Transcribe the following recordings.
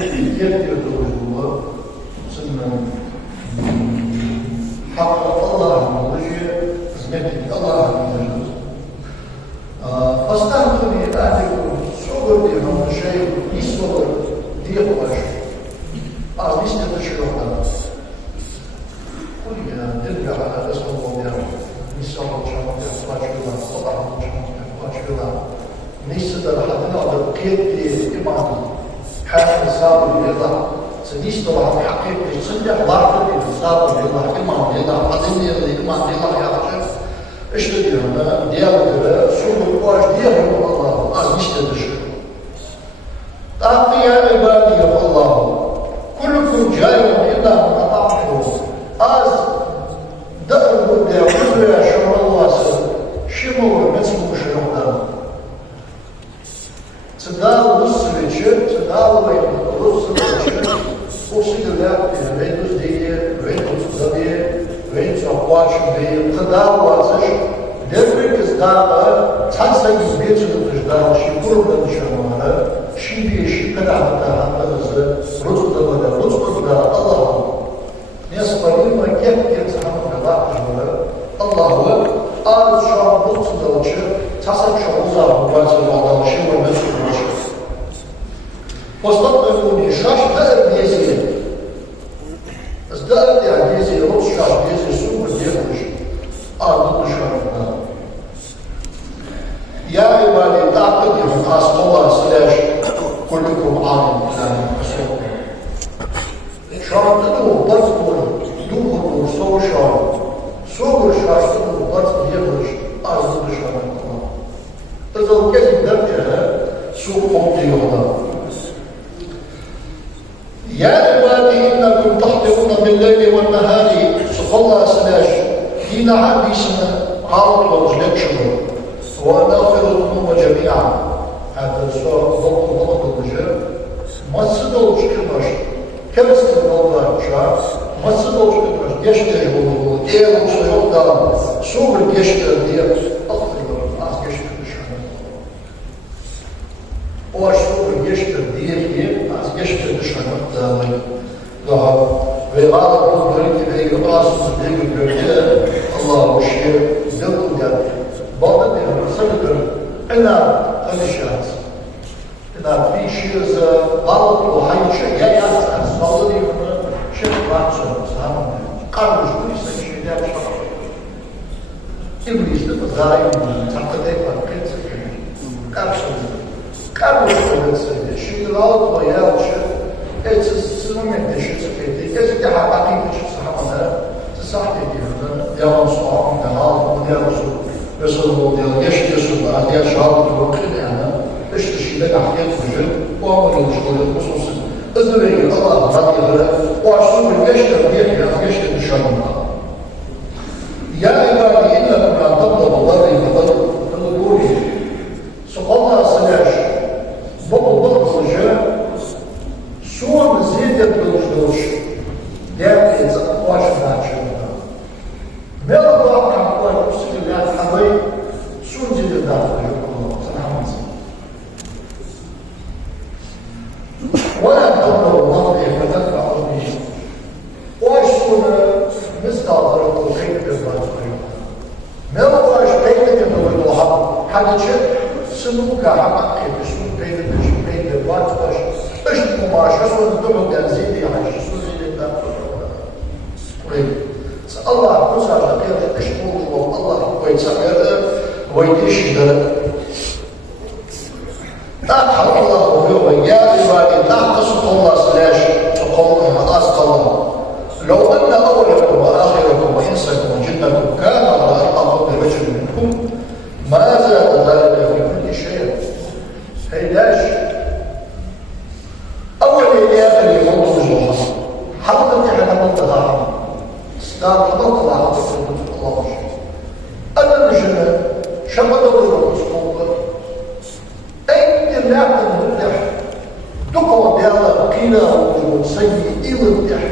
يبدو سنة حق الله مضيء زمتك الله مضيء فاستخدمي أهلكم صور بهم شيء يصور ديقوش ليست تشريعنا كل ترجع على اسم الله يصور شمال يفاجئنا طبعا يفاجئنا ليست الحدنا بالقيد إيماني حال صار بالله سديس طبعا حقيقة صدق ضعف صار بالله إيمان بالله عظيم الإيمان بالله يا رجل إيش تديرنا ديالك شو واش ديالك الله ليست تشريع يا عبادي يا الله كلكم جاي إلا من أطعمه دأروا ديالكم يا شمال الله شمو نسمو شنو تداول السلجة تداول السلجة وصيد الله وين تزديه وين تزديه وين تقواشديه تداول زش دربك تداول تحسن يبيت تجداول شي كل شمال شي بيشي كذا هذا رزق ولا رزق الله يصبرين ما كيف يتحمل الله الله هو شو رزق دوتش تحسن شو زار وقاس الله شيء ومسك واستقبلوني شاش دائر ديزي ازدائر يعني ديزي روش شاش ديزي سوق ديزي ضد شرفنا يا عبادي تعقدي من قاسم الله سلاش كلكم عالم كلام أسوأ شرط تدوه برزقون دوه صور شرط صور شرط تدوه برزق يبرش ضد شرفنا إذا كذب درجة سوق ممتعنا يا عبادي إنكم تخطئون بالليل والنهار سق الله سلاش دين حديثنا عارض ورجلك شمر وأنا أغفر الذنوب جميعا هذا السؤال ضبط الوجه ما تصدقوش كماش كم استدعوا شعر ما تصدقوش كماش يشتري هو ديال وصيود دار سوق يشتري ديال أغفر الناس يشتري الشهر واش سوق يشتري ديال الناس يشتري الشهر داري ظهر ويغادر بالبريد بيجي راسه بيجي بالبريد الله وشير دلو دار بعض الرسل أنا الشخص إذا في شيء غلط وهاي شيء يأس صلي من شيء راسه سام قالوا شو يصير شيء ده شر إبليس تزايد تعتدي فكرت قالوا شو يصير شيء غلط ويا شيء تسمع شيء سكتي إذا حقيقي شيء صحابنا تصحي كذا يا مصطفى يا رسول رسول الله يشتغل على شهادة الوقت أنا اشتغل لك حكاية وجد وأمر المشكلة خصوصا إذن الله هذه وعشان يشتغل الشرع يا عبادي إنكم لا تبلغوا ضري فضلوا سقطنا سلاش بطل الرجال سوى مزيد بالجدوش لكن واش ناتشو ما الله عن قول رسول الله الحضير شو نزيد الدافع ولا تنظر النظر فتدفع به واشكون مستعطر الخير بالباطل ما هواش بين الوحد حاجه سلوك حق شو بين الباطل ايش المماشاه والدعوه تنزيل يعني شو زيد الدافع الله مساعد غير اشكره الله ويتسعر ويتشهد أحد الله هو يا عبادي تحت الله سلاش تقومها أسقى لو أن أولكم وآخركم وإنسكم وجنكم كان على أرقى برجل منكم ما زاد ذلك في كل شيء هيداش أول إياك اللي يمضوا الجمعة حضرتك احنا منتظر استاذ حضرت الله حضرت الله أنا الرجل شمدوا الرسول أي تلاعب المفتح دقوا بيالا قيلة وسيء المفتح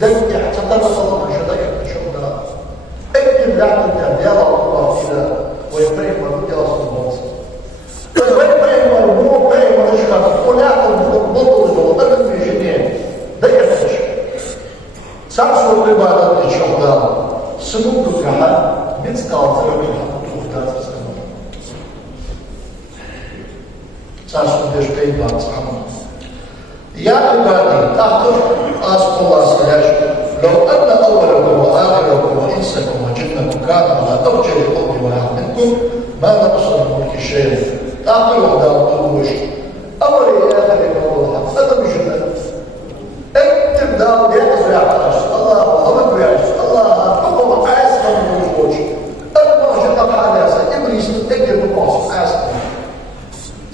دنيح تطلق الله شدائق شمدا أي تلاعب المفتح بيالا الله قيلة ويفهم المفتح صلى ويفهم المفتح ويفهم المفتح ويفهم المفتح صاروا بيجي بعض صحابهم يا عبادي تعطف أسأل الله سلاش لو أن أولكم وآخركم وإنسكم وجنكم كان على أفجر قوم واحد منكم ما نقص من ملك شيء تعطي وحده وطلوش أولي آخركم والله هذا مش اكتب داود يحزو يعطاش الله محمد ويعجز الله حكم عايز من الوجه الموجة قد حاليا إبليس تتأكد بقاص عايز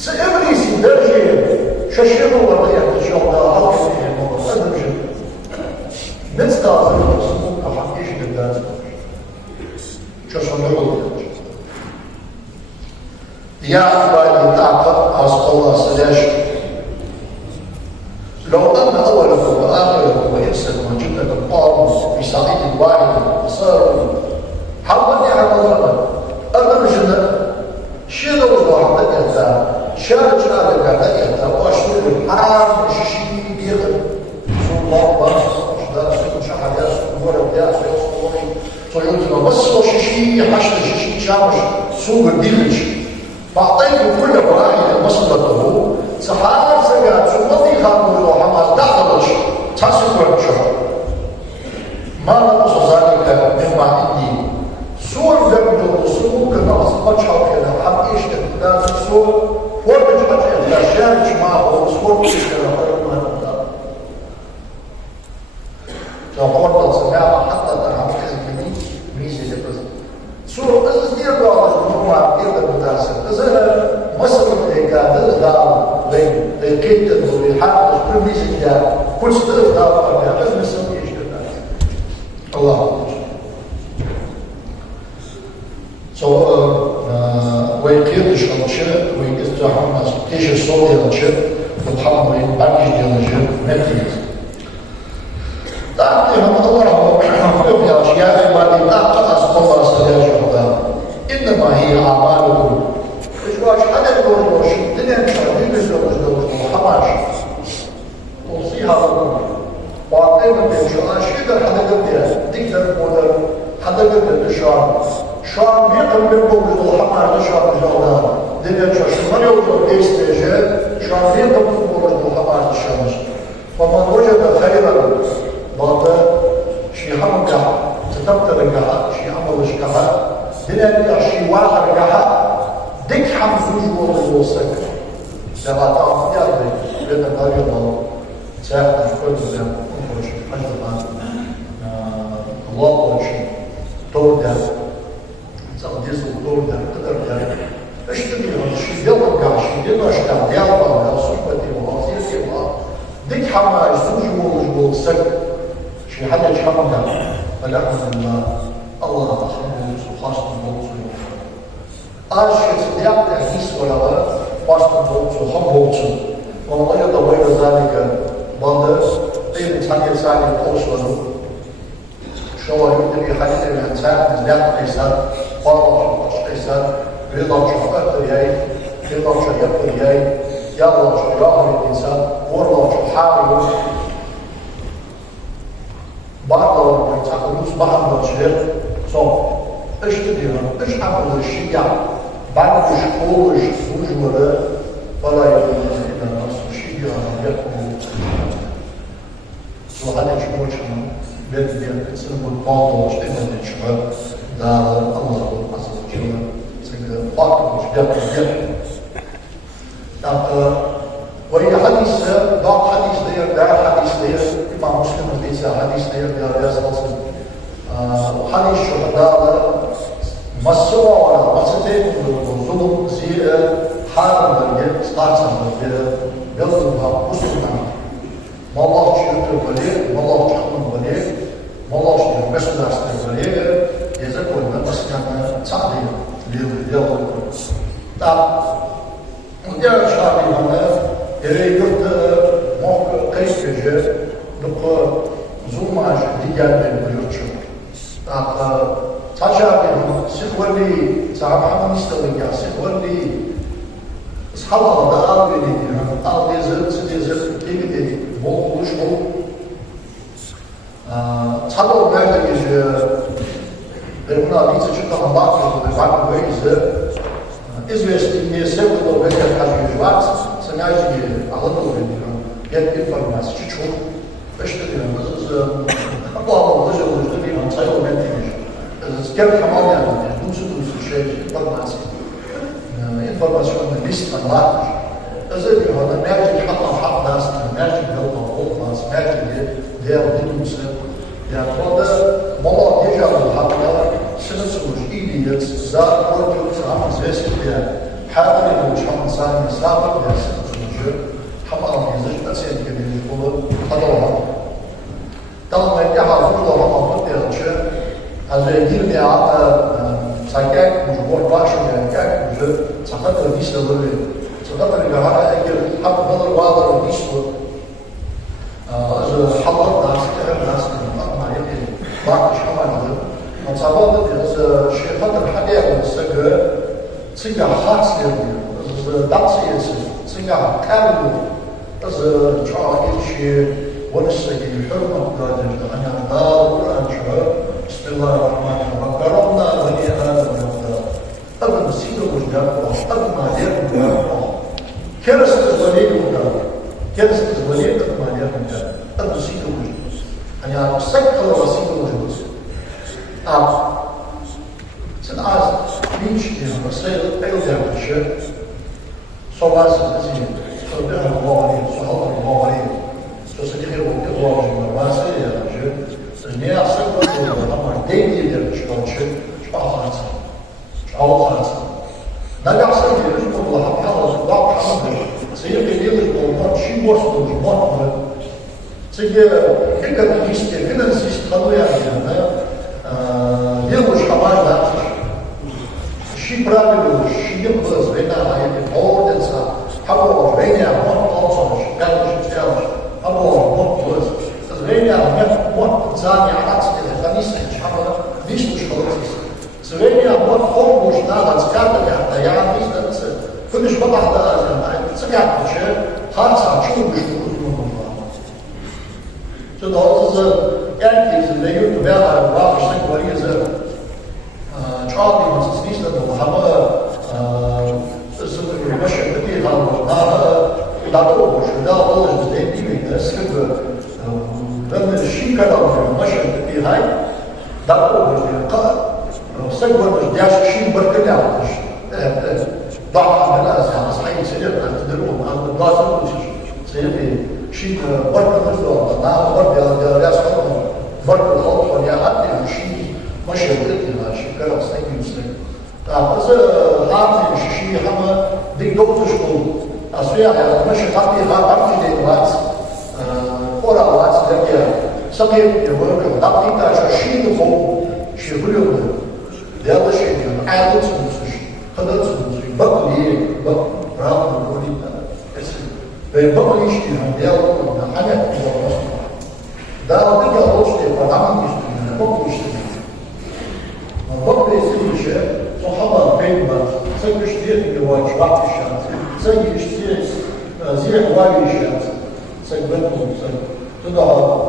إبليس درجة ششيره وضيع تشيره هذا هذا مش نستعرض الصمود كحقيش لله شو صنعوا يا عبادي تعقد أسأل الله سلاش لو أن أولكم وآخركم وإنسكم وجنكم قاموا في صعيد واحد صاروا حبا يعمل الله أنا مجنة شنو واحد يتا شارك على كذا يتا واشتغل الحرام شيء بيغل الله ده مش حاجه مره ده صوتنا بس شيء حشد شيء شامش سوق الدلج فاعطيته كل واحد مسلطه صحاب سجاد سمطي خانوا له حماس دخلش تصور شهر ما نقص ذلك مما عندي سوء ذنبه سوء كناس بشر كذا حق ايش ده سوء ورج حتى لا شارك معه سوء كذا فقرط سماعة حتى تنعم كذلك ميزي لبزن سورة قصص دير بعض المجموعة دير المتاسم إذا مصر الإيكاد إذا لقيت الحاقش كل ميزي جاء كل سترف دار أبيع لازم نسميه إيش كذلك الله أكبر سواء ويقيد الشرطشة ويقيد الناس تيجي الصوت يلتشف وتحمل يبعج يلتشف متيز تعطيهم الله يا أشياء عبادي تعطي أسأل الله سلاجه إنما هي أعمالكم إجواج حدا يقول وش الدنيا مشاهدين بزوج محماش توصيها لكم وعطيهم بيجوا أشياء حدا قبل ديكتر مودر حدا قبل الشعر شعر بيقل منكم بزوج محماش شعر بزوجنا دنيا مشاهدين شمال يوجد إستيجاد شعر بيقل منكم بزوج محماش الشمس ومن وجد خيرا بعض شيء هم كه تتبتر كه شيء هم وش كه دلنا شيء واحد كه دك هم زوج ووسك لما تعرف يا أخي بين داري الله ساعد كل زمان وش حجر الله وش تورد تقديس وتورد قدر ده إيش تبي هالشيء يلا كه شيء يلا شكل يلا صحبتي وعصيرتي دك هم زوج ووسك في حاجة شرمنا فلحظة الله أخبره سبحانه وتعالى أشهد صديق تحديث ولا فاست بوتو هم بوتو وما يتوقع ذلك بعد أي مكان يساعد الأوصل شو يمكن يحدث الإنسان لا إنسان فارغ إنسان رضا شفقة رياي رضا شيق رياي يا الله شجاع الإنسان ورضا حارب بعض التقدس بعض الشيء صوت ايش تديرون ايش عمل الشيعة بعد شهور وجوده ولا يكون الا الناس الشيعة يكون وهذا جموع بيت سنب الباطل واشتغل الشباب دار الله عز وجل سنب باطل واشتغل وهي حديث بعض حديث دير حديث دير إمام مسلم حديث دير دير يصل حديث شهداء مسوا ولا مسته ظلم زي حرام اللي استعصم اللي بيظلمها مسلم ما الله شيء وليه ما الله حكم وليه ما الله شيء مسؤول وليه إذا كنا مسكنا تعدي ليوم طب ودير شعبي هنا يريد موقع قيس كجر لقى زوماج ديال بالبيوتشو تجاربي سيخولي صعب حمام يستويا سيخولي أصحاب الله أربي أربي زل سدي زل كيف بوش بو صلوا بعد يجي هنا ليس شكل ما بعرف بعد كويس известные секунду говорят, как жеваться, сами аллатовые, я информацию чуть-чуть, что плавно выжил, что ты нам целый момент с кем команда, душу шесть информации, информационный лист на латыш. أزيد هذا ماجي حتى حق ناس ماجي قلنا قول ناس ماجي دير دينوس يعني هذا والله يجعل الحق سنسوج إيدي زار رجل سام زيس يعني حاضر يوش هم سامي سابق يعني سنسوج حمام يزج أسيد كبير يقول هذا هو طالما يجعل كل رقم مدير شيء أزيد يرجع ساكاك مجبور باشا يعني كاك مجبور سخطر ديس دولي سخطر الجهارة أجل حق نظر واضر وديسو حضر ناس كهر ناس ما يمكن باقي شمال هذا مصابات شيء خطر حقيقة والسجى سجى خاص ليه دعسي سجى كامل شعار شيء ونسجى حرمة قادر أنا نار أنشر بسم الله الرحمن الرحيم كرمنا بني آدم أبن سيد وجدان أبن مالية كرست الوليد وجدان كرست الوليد أبن مالية وجدان أبن سيد وجدان يعني سكر وسيد وجدان سنعاز ميش يعني سيد أيضا الشيء صواز الذي صدقه الله عليه صحابه الله عليه سيدي وقت واسع يعني نیا سکوت هم دیگه درشون شد شاهد شاهد نگاه سیدیش بود هم حالا باق هم سیدیش بود چی باست بود مات سیدی فکر نیست فیلم سیست خدایا نه یهوش همه داشت شی برای شی باز بینا هایی آوردنسا هوا بینا مات آسانش کارش کارش هوا مات باز زرينيا مات زاني عادت الخميس شحال ليش مش خلاص زرينيا مات فوق مش ناقص كاتب حتى يعني مش بس كلش بضع ده سمعت شيء خالص شو مش شو ده يعني اللي يقول بقى واقع شيء وريزه شعبي بس ليش ده محمد مش بدي هذا ده هو مش ده والله ده دي بس لأن الشيء كلام المشهد في هاي دقوا بالقاء سجوا مجداش شيء بركنا ضاع من الأزهار صحيح سيد تدرون عن الضاسة سيد شيء بركنا مثله نعم بركة يا صاحب بركة الخلق ويا حد شيء مشهد كده شيء كلام صحيح مسلم بس هذا الشيء هم دي دكتور شغل أصلي مشهد هذه هذه دلوقتي ورا واتس لكن سقيم يقولون دقيقة عشان شيء فوق شيء كله ده شيء عادة سموش خدمة سموش بقولي برام بقولي بقولي شيء ده حاجة ده تيجي أروح لبرام مش بقولي شيء بقولي شيء صحابة بين ما سيجي شيء جواج وقت الشمس سيجي شيء زي حوالي الشمس سيجبتهم تدعى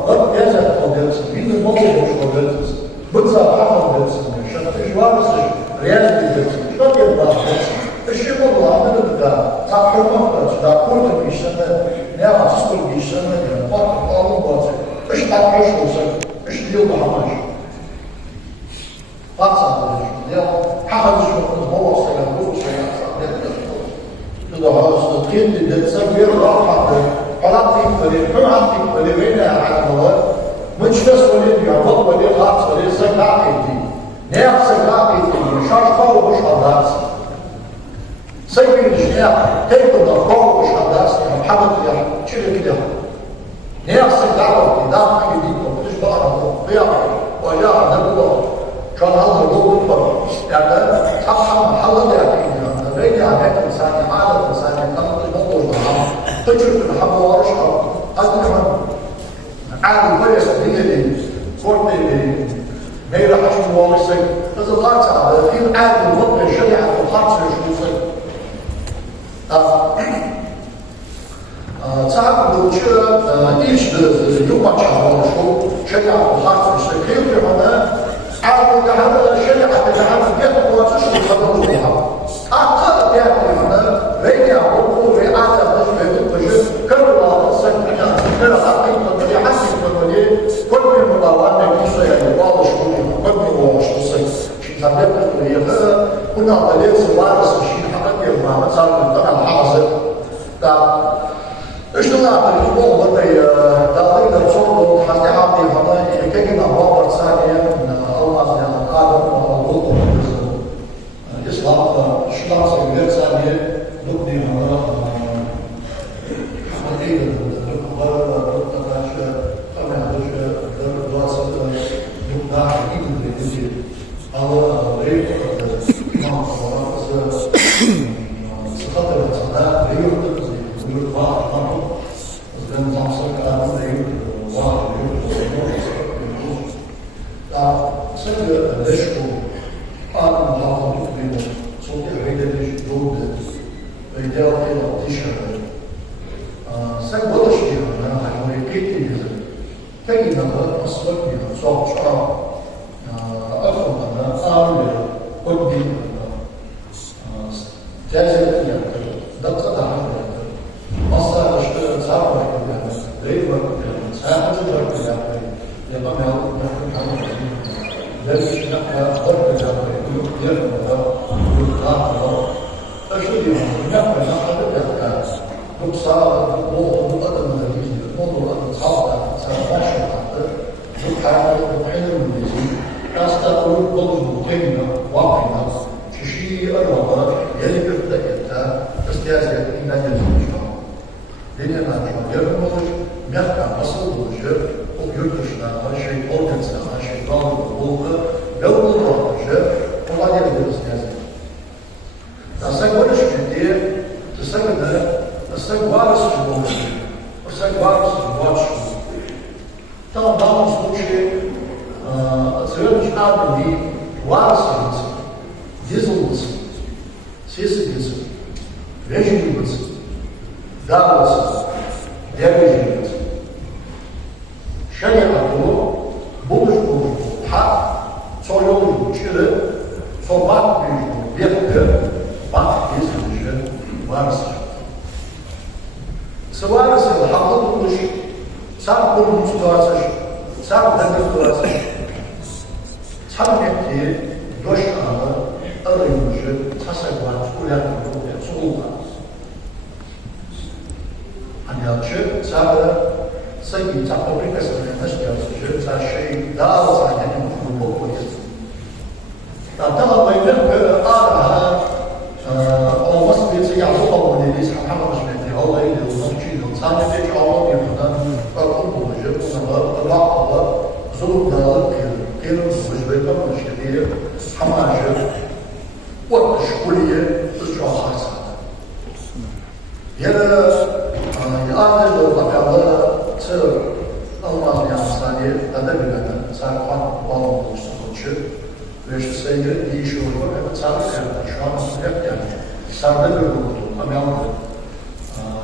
قد يزال قدرسة مين المطلب مش قدرسة بتزا حقا قدرسة شخص جوارس رياض قدرسة شخص يبقى قدرسة الشيء والله عمل بدا صح حرمة دا قلت بيشتنا نعم تسكل بيشتنا يعني باق قالوا باسك ايش تعيش وصل ايش ديو بحماش فاقصى ديو حقا مش مطلب هو سيقول تدعى تقيم للدرسة غير راحة حلقتي فريق كم عندي فريقين على المواد مش بس وليد يعبط وليد خاص وليد سكاكي نيا سكاكي شاش قوة مش حداس سيبي الجناح كيف القوة مش حداس محمد يا شيل كده نيا سكاكي ده يديك مش بقى قيامة وجاء نبوة كان هذا الضوء الفرق يعني حقا محل يعني بين عمل إنسان عادة إنسان كان الموضوع تجربة الحمد ورشها أدنى عالم غير سبيلي قرني غير حجم وارسي إذا الله تعالى في عالم وضع الشريعة في الخمس الشروطي تعالى لو إيش يوم شهر شهور شريعة الخمس الشروطي كيف هنا عالم هذا الشريعة تجعل فيها وتشرط خبرها أقل يعني هنا وين هو في عادة في الوجود كل واحد سكنا كل واحد يقدر يحسن من كل من مداومة كيسة يعني بعض الشغل كل من هو شخصي شيء ثابت كلية هنا دليل سوارس شيء حقيقي ما صار طبعا حاصل اشتغل على الاسبوع بدي تعطينا الصوت حتى عطي هذا كيكنا بابر ثانية من الله يعني قادم وضوء إصلاح شلون سويت ثانية نقدي هذا حقيقة القرار نقاش طبعا دراسة نقطة حقيقية أو غير ما خاطر الصلاة غير واحد مرة لأن تعصر كلام غير واحد سنة الأشهر أنا ملاحظ بين صوت العيلة جود بيداو إلى تشهد سنة ولا شيء أنا حيواني كيتي بيزن تجي نظر أصلاً بيها صوت شعر أفهم أنا أعمل قدي جازل يعني دقة عامة مصر أشتغل صعب يعني غير يعني ساعة تدرك يعني يبقى ما يعرف ليش نحن ضرب يعني يرمى يقطع أشتري نحن نحن نقصار مقدم الموضوع صعب سنوات نحن نحن المدرسين ناس تقول ضد كلمة واقعنا شيء الوضع يلي بيبدأ استيازة إن يلزم لأن أنا يرمى ميقع مصر وجه ويرتشنا شيء أورجنسنا شيء ضال وقوة لو الرجل ولا يقدر استيازة نسأل شيء تسأل وارس جبوش تسأل وارس جبوش طبعا بعض الشيء أتصور مش عارف لي وارس جبوش ديزل جبوش سيس جبوش ريجي جبوش دارس دارج جبوش شريعته بوش حق صيون شيء صباح بيجو بعض يزوج وارث سوارث الحقل كل شيء صار كل مستوى صار دقيق وارث صار يحكي دوش على الرجل حسب ولا صعوبة أن يرشد صار سيد تعطي كسر نشجع صار شيء لا صار يعني مفهوم كويس طبعا بينك قارها أو مصر يعطوه وليس محمد رشمتي هو اللي يوصل صار في شعور يفضل فقط وجب الله زود دار كيلو وجبة مش كثير حماجة والشكولية تشعر خاصة يلا يأمن لو بقى تصير الله يعني ثانية هذا بيبقى صار قام قام مستقبل ليش السيد يشوف هذا صار كذا شو يعني صار ده أم يوم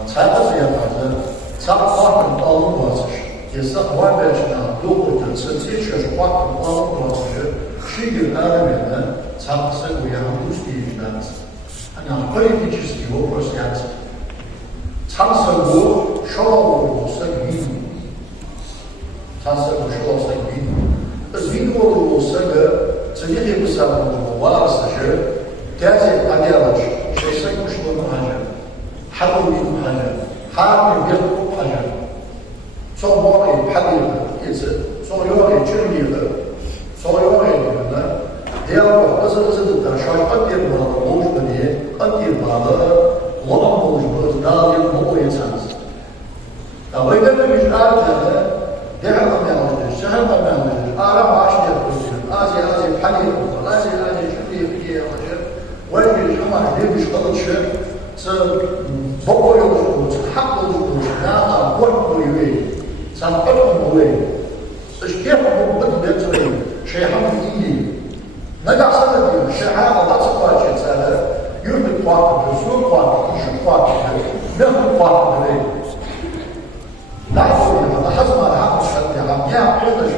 صار في هذا صار قام قام واسش يستقبل بيشنا دوب تنسيق شو قام قام واسش شيء الآن من صار سوي هم دوستي ناس أنا قريب يجلس هو بس يعني صار سووا شو سوين صار سووا شو سوين الزين هو سوى سنيخي بسبب وارث شيء تأتي أديارش شيء سيكون شغل حاجة حلو بيكون حاجة حامل بيكون حاجة صو باقي حليل يصير صو يوقي تشرمي صو يوقي هنا ديارو قصد الدرشاي قد يبغى موج بديه قد يبغى وضع موج بديه دار يبغى ينسانس لو إذا مش عارف هذا دعم ما يعرفش سهل ما يعرفش أعرف عشان آزي حليل آزي شوفي في حاجة وين الجماعة اللي مش قدر شيء سبقوا يوجدوا سحقوا يوجدوا ناقة قربوا يوي سنقلهم يوي اشتيقوا بقد بيتري شيء حمد إيدي نجع سنة شيء حاجة لا تسقى شيء سنة يوجد قواعد يسوق قواعد يشوف قواعد ناخد قواعد ليه لا يقول هذا حزم على حق الشرطي عم يعقل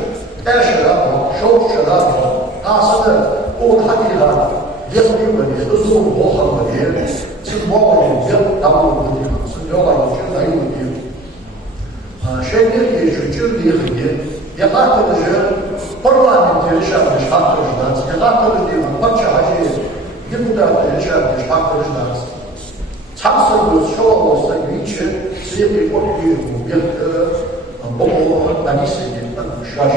شرابه شوف شرابه قاصد قول حكي هذا يقضي وليه أسلوب بوخر وليه Symbolen bir tablo diyor. Symbolen bir dayı diyor. Şeyler geçiyor diyor. Yakatılıcı parlamenter şartmış hakkıcılar. Yakatılıcı diyor. Parçacı депутаты решают шаг гражданства. Царствует шоу Сагвичи, свет подвижу, вверх Богу Танисине, Шаш.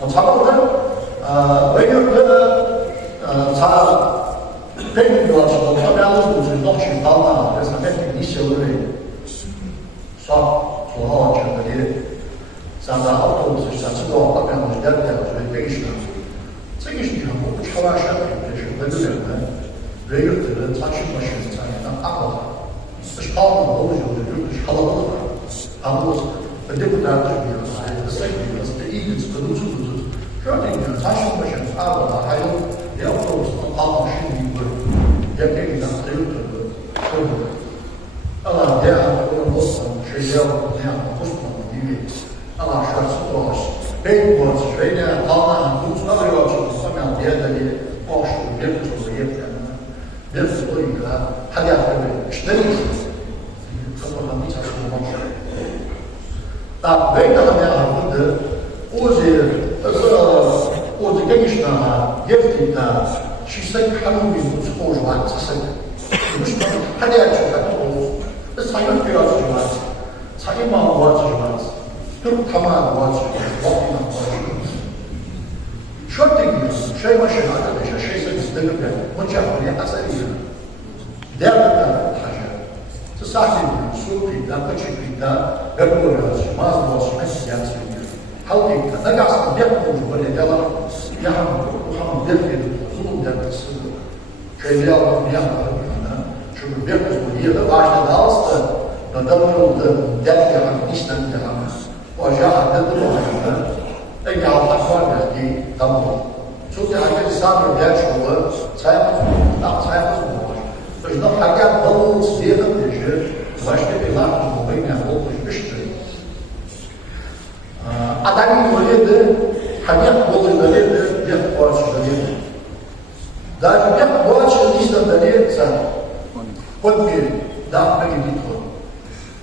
Но царствует, выйдет царь, Пеньгула, что помялся, уже ночью волна, представляете, не силы. Сам, слова, чем говорит. Сам автобус, что царство, помялся, дядя, уже вечно. Царишь, ну, хорошо, наверное. Reyrütleri taşın başının sayından akıllı. Dış kalmadı olacak diyor, dış kalabalık var. Anladınız mı? Ve deputatlar diyoruz, kısa gidiyoruz, iyi tutup tutup. Şöyle diyor, taşın başının akıllı, hayır, ya otobüsün almışın gibi, ya kendinden reyrütleri, şöyle. Allah ya, onun olsun, şey yapalım, ne yapalım, kusmalı gibi. Allah şartsı doğrusu. Beyin borcu, şeyle, kalmadan, kutsuna da yol çalışsam, diğerleri, boşluğu, bir kutsulu yeter. Nefsi doyuyla hayatını işleriz. Sonra bir tasarım olacak. Da böyle de yapıldı. O genişleme yeftinde şişek kanun bir sporcu var. Müslüman hayat çok oldu. Ve sayın biraz var. Sayın mal var. Türk tamam var. Bakın var. Şöyle gidiyorsun. Şey başına arkadaşlar. Dönüp mıncaklıya asarıyla. Değerli haja. Sahil, Sufi'den, Kaçıklı'dan, Bekulu'yuz, Mazlumuz, Mesiyatçı'yı. Halkıyla, ne gazlı bir konucu böyle yalan, yahan, uhanın derkeli, zulüm derkesi, şeyli Allah'ın yahanlarına, çünkü bir kısmı yılı başta da alsa, nadalırıldı, derk yahan, işten yahan, o yahan nedir o yahanı, enge Allah var belki, tamam. Çünkü herkes sanıyor gerçekten sayfası mı var? İşte fakat bu siyahın dışı başka bir lafı boyunca olmuştur. Adamın öyleydi, hayat boyunlarıydı, bir borçlarıydı. Daha bir borçlu listeleri sen kodbir dağıtma gibi kod.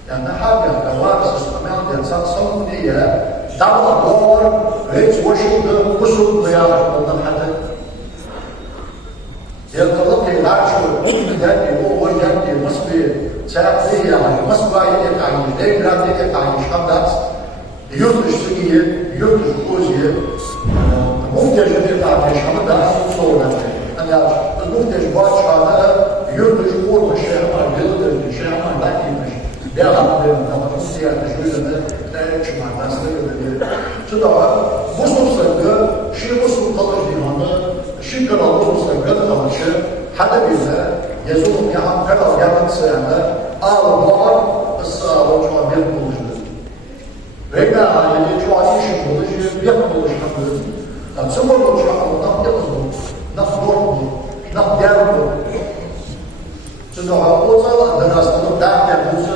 Yani hakikaten varsa sistemel insan savunmaya davla doğru ve Washington usul duyarlı ondan hatta yakalıp yıllarca geldi, o geldi, nasıl bir seyahatli yani, nasıl bir ayet kaymış, devlet kaymış, hamdat, yurt dışı gibi, yurt dışı kuziye, muhteşem bir kardeş, ama daha sonra, hani muhteşem bu açıklarda yurt dışı orta şehir var, yıldır şehir var, belki devamlı, tamam, siyahlı şöyle de çıkmak, nasıl da这道不送生个，是不送到的地方呢？是个老不送生个的方式，还得比赛，也是我们家看到两个自然的，我是我抓别的东西，那个人家抓的是东西，别的东西他们，怎么都抓不到别的东西，那多那别的东西，这道我这那个什么单点都是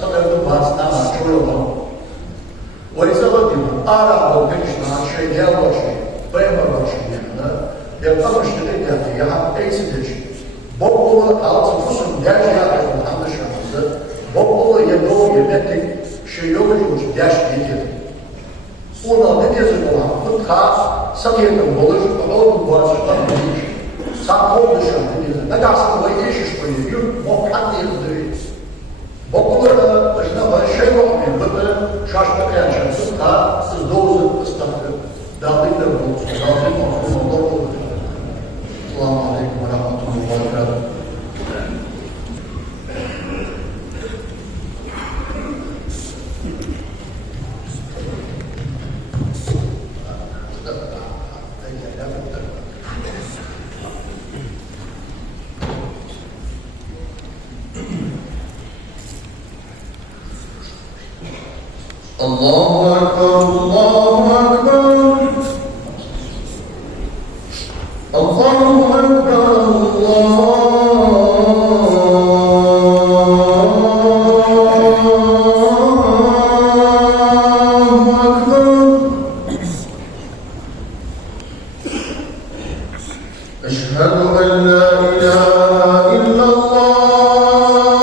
上面都把那个抽了嘛。为这个地方，阿拉伯跟什么水电过去，北方过去的，也他们是这点也还类似的去，包括导致不是联系下来的他们选择，包括也都也面对是有的就是联系理解的。我呢那件事的话，他上面的我都是不好的我是当的历史，上后的选择的，那家是我也是属于有我看的的。Bokulu başına şey olmuyor, böyle şaşırtıya şaşırtıya siz doğru ıslatır. Dağlıkları olsun, dağlık olsun, doğru olur. Selamun Aleyküm ve Rahmetullahi ve Berekatuhu. Allahu Ekber, Allahu Ekber. Allahu Ekber, أشهد أن لا إله إلا الله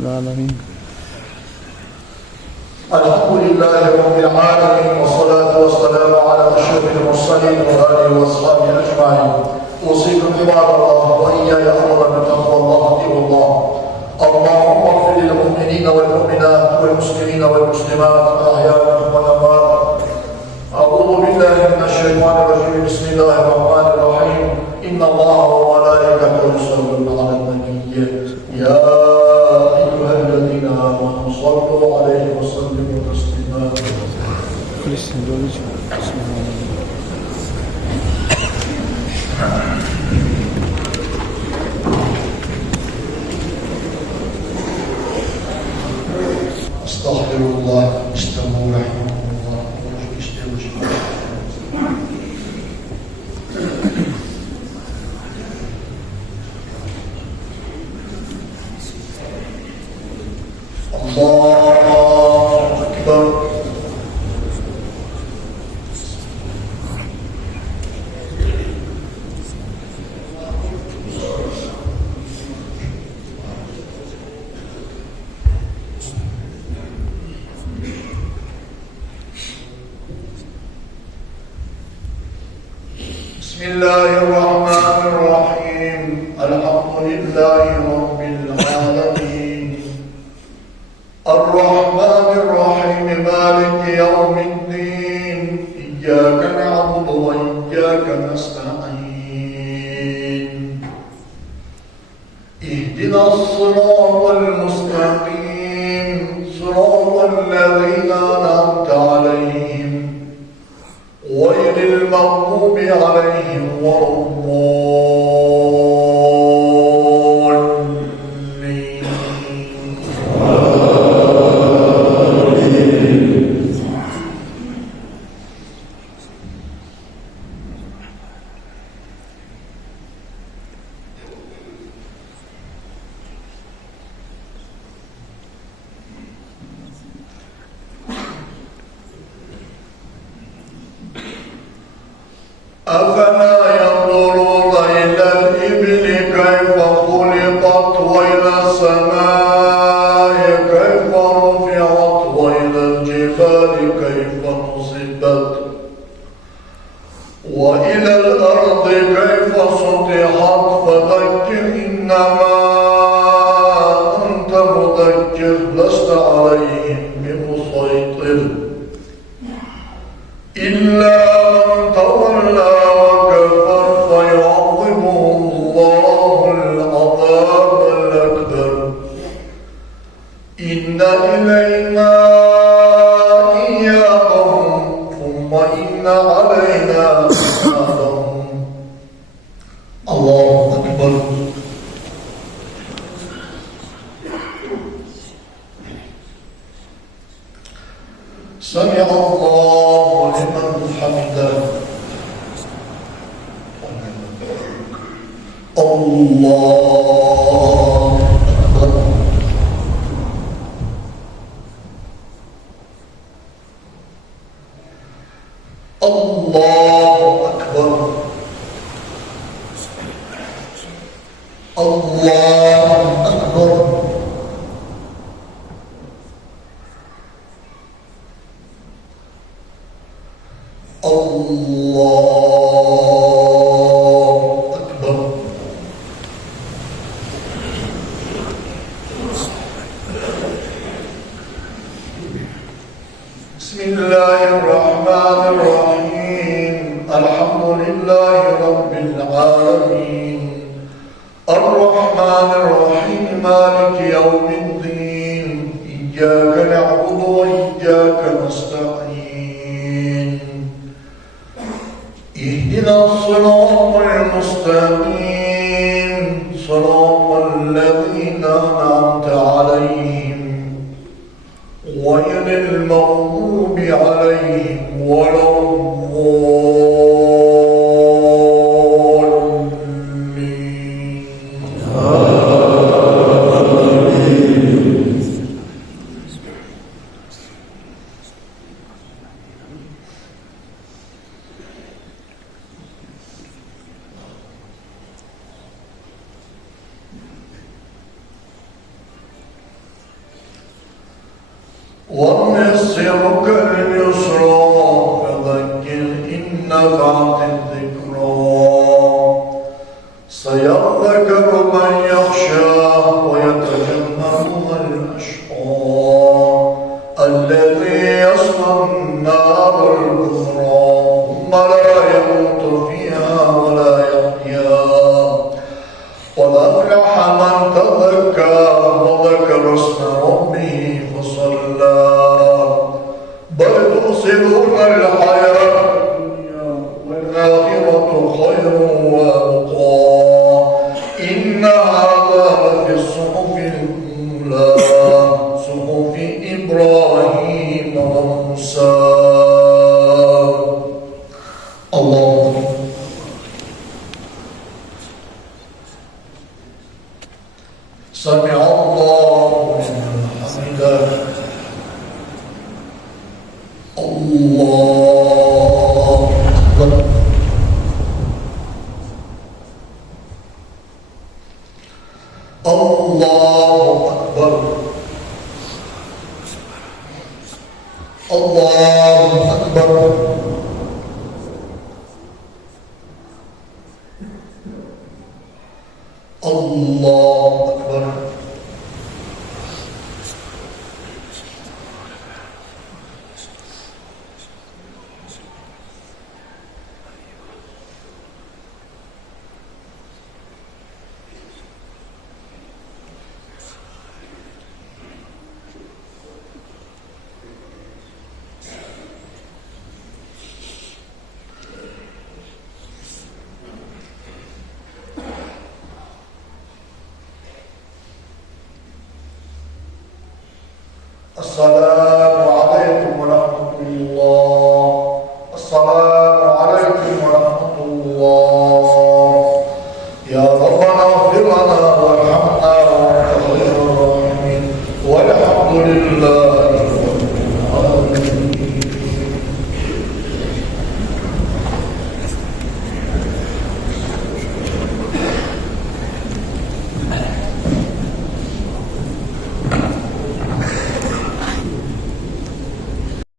العالمين. الحمد لله رب العالمين، والصلاة والسلام على أشرف المرسلين وآله وأصحابه أجمعين. أوصيكم عباد الله وإياي أولا بتقوى الله. أطيعوا الله. اللهم اغفر للمؤمنين والمؤمنات والمسلمين والمسلمات الأحياء منهم والأموات. أعوذ بالله من الشيطان الرجيم. بسم الله الرحمن الرحيم. إن الله وملائكته يصلون على النبي يا أيها الذين آمنوا صلوا عليه وسلموا تسليما. استغفر الله. استووا رحمكم الله. الله أكبر. بسم الله الرحمن الرحيم. الحمد لله رب العالمين الرحمن الرحيم مالك يوم الدين إياك نعبد وإياك نستعين اهدنا الصراط المستقيم صراط الذين أنعمت عليهم غير المغضوب عليهم ولا الضالين. أفلا ينظرون إلى الإبل كيف خلقت وإلى السماء كيف رفعت وإلى الجبال كيف نصبت وإلى الأرض كيف سطحت فذكر إنما أنت مذكر لست عليهم بمسيطر إلا من تولى وكفر فيعظمه الله العذاب الأكبر. إن إلينا إيابهم ثم إن علينا حسابهم. الله أكبر. سمع الله لمن حمده. الله أكبر. الله أكبر. الله أكبر. الله أكبر. بسم الله الرحمن الرحيم. الحمد لله رب العالمين الرحمن الرحيم مالك يوم الدين إياك نعبد وإياك نستعين اهدنا الصراط المستقيم صراط الذين أنعمت عليهم غير المغضوب عليهم ولا الضالين. ونيسرك لليسرى فذكر إن نفعت الذكرى سيذكر من يخشى ويتجنبها الأشقى الذي يصلى النار الكبرى ثم لا يموت فيها ولا يحيا قد أفلح من تزكى وذكر اسم ربه فصلى بل تؤثرون الحياة الدنيا والآخرة خير وأبقى إن هذا لفي الصحف الأولى صحف إبراهيم وموسى. الله سمع الله لمن حمده. الله أكبر. الله أكبر. الله أكبر. الله أكبر. الصلاة